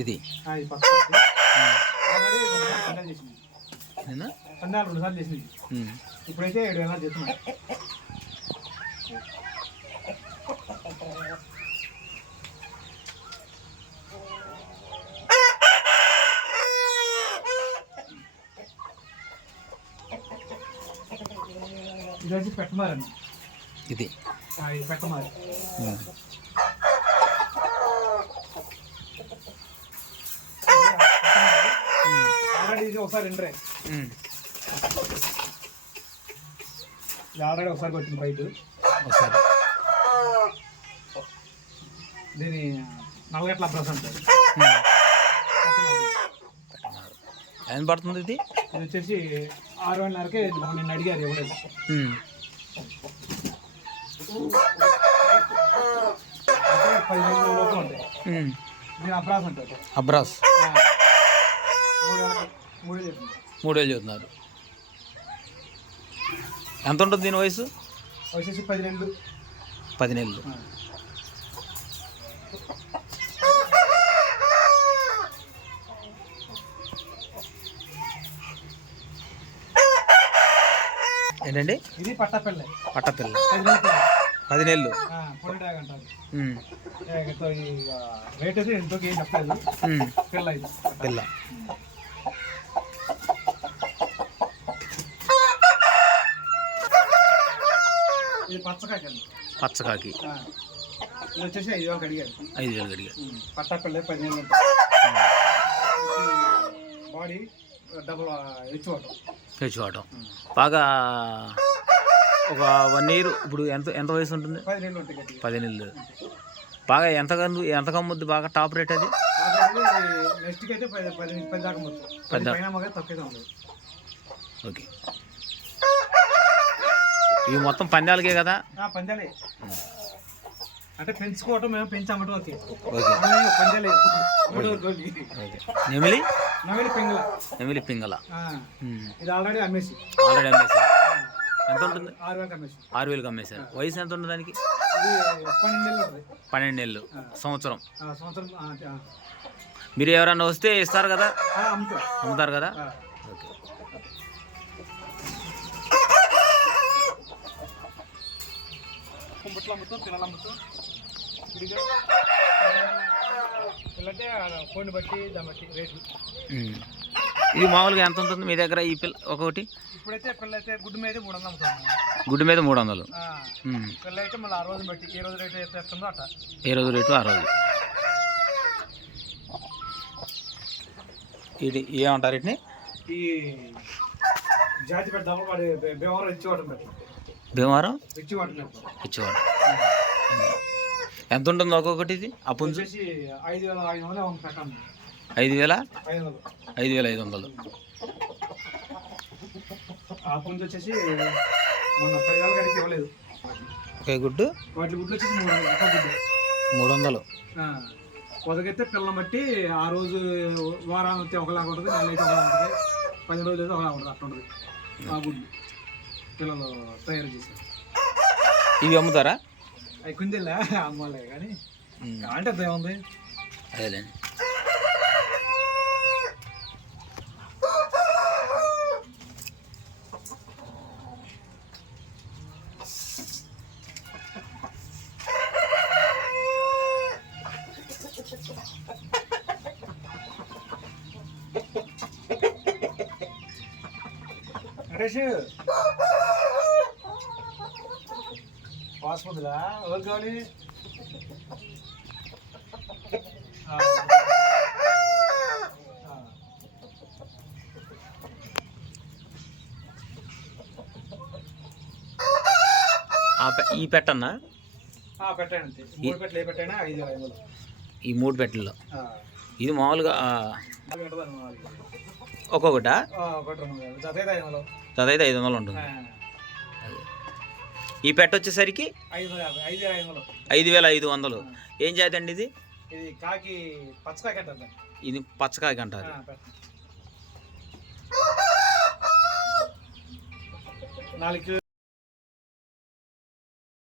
ఇది పన్నాలు 2 సార్లు చేసింది. ఇప్పుడైతే 7,000 చేస్తున్నాయి. ఇది వచ్చి పెట్టమారండి. ఇది పెట్టమారి ఆల్రెడీ ఇది ఒకసారి ఎండ్రే ఆల్రెడీ ఒకసారి కొట్టింది బయట ఒకసారి దీని 4% ఎంత పడుతుంది ఇది? ఇది వచ్చేసి 6,500కే నిన్న అడిగారు ఎవరైనా. అంటే 10,000 లోపల ఉంటాయి. దీని అబ్రాస్ ఉంటుంది. అబ్రాస్ 3,000 చెబుతున్నారు. ఎంత ఉంటుంది దీని వయసు? వచ్చేసి 10 నెలలు. 10 నెలలు. ఏంటండి ఇది పట్టపిల్ల. పట్టపిల్ల 10 నెలలు. పొడిడాగ్ అంటారు. రేట్ అయితే ఎంతో ఏం చెప్పలేదు. పిల్ల ఇది పిల్ల. ఇది పచ్చకాకి అండి. పచ్చకాకి ఇది వచ్చేసి 5,000 అడిగారు. 5,000 అడిగారు. పట్టపిల్ల 10 నెలలు. బాడీ డబుల్ తెచ్చుకోవటం బాగా ఒక 1 ఇయర్. ఇప్పుడు ఎంత వయసు ఉంటుంది? 10 నెలలు ఉంటాయి. 10 నెలలు. బాగా ఎంత కమ్ముద్ది? బాగా టాప్ రేట్ అది. నెక్స్ట్కి అయితే 10 దాకా మొత్తం. 10 తక్కువ. ఓకే. ఇవి మొత్తం పందాలకే కదా? పందాలే అంటే పెంచుకోవటం, మేము పెంచి అమ్మటం. ఓకే. పందాలే. నెమిలి పింగళ ఇది ఆల్రెడీ అమ్మేసి. ఎంత ఉంటుంది? 6,000 అమ్మేశారు. వయసు ఎంత ఉంటుంది దానికి? 12 నెలలు. సంవత్సరం. మీరు ఎవరన్నా వస్తే ఇస్తారు కదా? అమ్ముతారు కదా? ఓకే. కుంబట్లో అమ్ముతాం, పిల్లలు అమ్ముతాం. పిల్లంటే కోడిని బట్టి దాన్ని బట్టి రేట్లు. ఇది మామూలుగా ఎంత ఉంటుంది మీ దగ్గర ఈ పిల్ల ఒకటి? ఇప్పుడైతే పిల్ల అయితే గుడ్డు మీద 300 అమ్ముతాం. గుడ్డు మీద 300. పిల్ల అయితే మళ్ళీ ఆ రోజుని బట్టి ఏ రోజు రేటు అయితే వస్తుందో అట్లా. ఏ రోజు రేటు ఆ రోజు. ఇది ఏమంటారు వీటిని? ఈ జాతి పెడతాము. వాడి భీమవరం ఇచ్చేవాటం పెట్టాం. భీమవరం ఇచ్చేవాటం. ఎంత ఉంటుంది ఒక్కొక్కటి? ఇది ఆ పుంజు 5,500 పెట్టాము. 5,500. ఆ పుంజు వచ్చేసి మొన్న 10,000 గడికి ఇవ్వలేదు. ఒకే గుడ్డు. వాటి గుడ్లు వచ్చేసి 300. కొదగైతే పిల్లలు బట్టి ఆ రోజు వారాన్ని అయితే ఒకలాగా ఉంటుంది, నెల అయితే ఒకలా ఉంటుంది, 10 రోజులు అయితే ఒకలా ఉంటుంది. అట్లా ఉంటుంది ఆ గుడ్లు పిల్లలు తయారు చేశారు. ఇవి అమ్ముతారా? అవి కుందేలా అమ్మాలే కానీ అంటే ఏముంది. అదేలేండి. నరేష్ పాస్పోతులా ఎవరు కావాలి? ఈ పెట్టన్నా? పెట్టండి. 3 పెట్టలు ఏ పెట్టైనా 5,500. ఈ 3 పెట్టల్లో ఇది మామూలుగా ఒక్కొక్కటా? జత అయితే 500 ఉంటుంది. ఈ పెట్ట వచ్చేసరికి 5,500. ఏం జాతి అండి ఇది? ఇది కాకి పచ్చకాకి అంటారు. ఇది పచ్చకాకి అంటారు. 4 కిలో